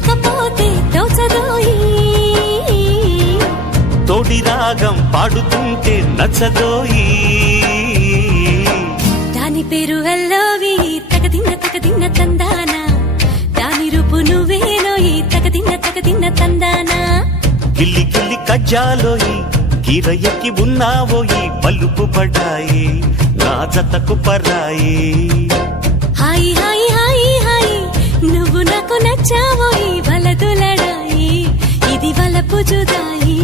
లేకపోతే తోచదోయి తోడి రాగం పాడుతుంటే నచ్చదోయి దాని పేరు అల్లోవి తగదిన్న తందానా దాని రూపు నువ్వేనోయి తగదిన్న తందానా గిల్లి గిల్లి కజ్జాలోయి కీర ఎక్కి ఉన్నావోయి పలుపు పడాయి నా జతకు పరాయి హాయి హాయి హాయి హాయి నువ్వు నాకు నచ్చావోయి వలదులడాయి ఇది వలపు జుదాయి